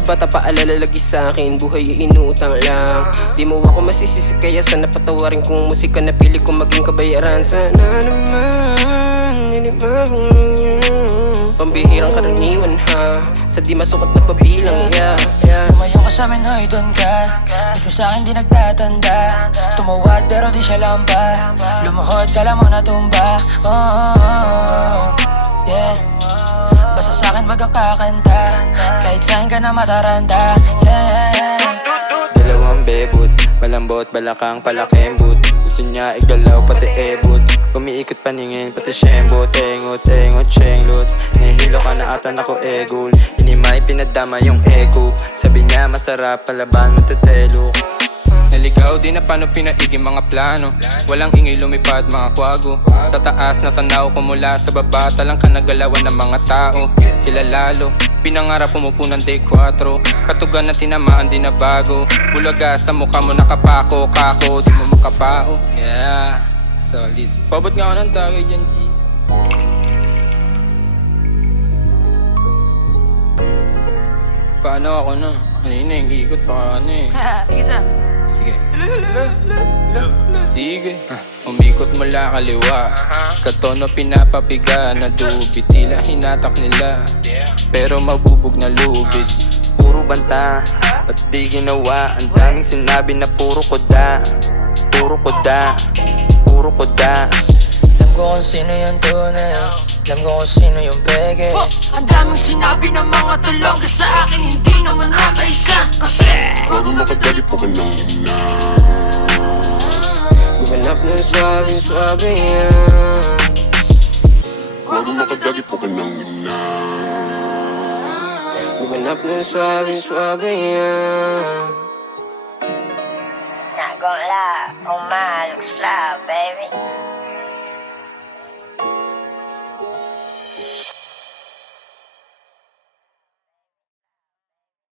pagkabata paalala lagi sa'kin, buhay ay inutang lang. Di mo ako masisisi kaya sana patawarin kung musika na pili ko maging kabayaran. Sana naman, hindi pambihirang karaniwan ha, sa di masukat na pabilang, yeah. Lumayo ka sa'min, hoy, dun ka. Mas mo sa'kin di nagtatanda. Tumawad pero di siya lampa. Lumuhod ka lang mo natumba. Yeah. Basta sa'kin wag kang kakanta, kahit sa'kin ka na mataranta. Yeah. Dalawang bebot, malambot, balakang palakembot. Gusto niya igalaw pati ebot. Umiikot paningin pati syembo. Tengot, tengot, syenglot. Nahihilo ka na ata ako egol. Hinimay pinadama yung ego. Sabi niya masarap palaban matetelo. Naligaw di na paano pinaiging mga plano. Walang ingay lumipad mga kwago. Sa taas na tanaw ko mula sa baba. Talang ka nagalawan ng mga tao. Sila lalo pinangarap umupo ng day 4. Katugan na tinamaan di na bago. Bulaga sa mukha mo nakapako. Kako di mo makapao. Yeah, solid. Pabot nga ako ng tagay dyan, G. Paano ako na? Kanina yung ikot pa ano eh. Isa. Sige. Sige. Umikot mula kaliwa. Sa tono pinapapiga. Nadubit tila hinatak nila. Pero mabubog na lubid. Puro banta, ba't di ginawa? Ang daming sinabi na puro koda. Puro koda, puro koda. Alam ko kung sino yung tunay, alam ko kung sino yung peke. Ang daming sinabi ng mga tulongga sa akin, hindi naman nakaisa. Kasi bago makadali pa ka ng ina. Gumanap ng swabe-swabe yan. Bago makadali pa ka ng ina. Gumanap ng swabe-swabe yan. Not gonna lie, on my looks fly, baby.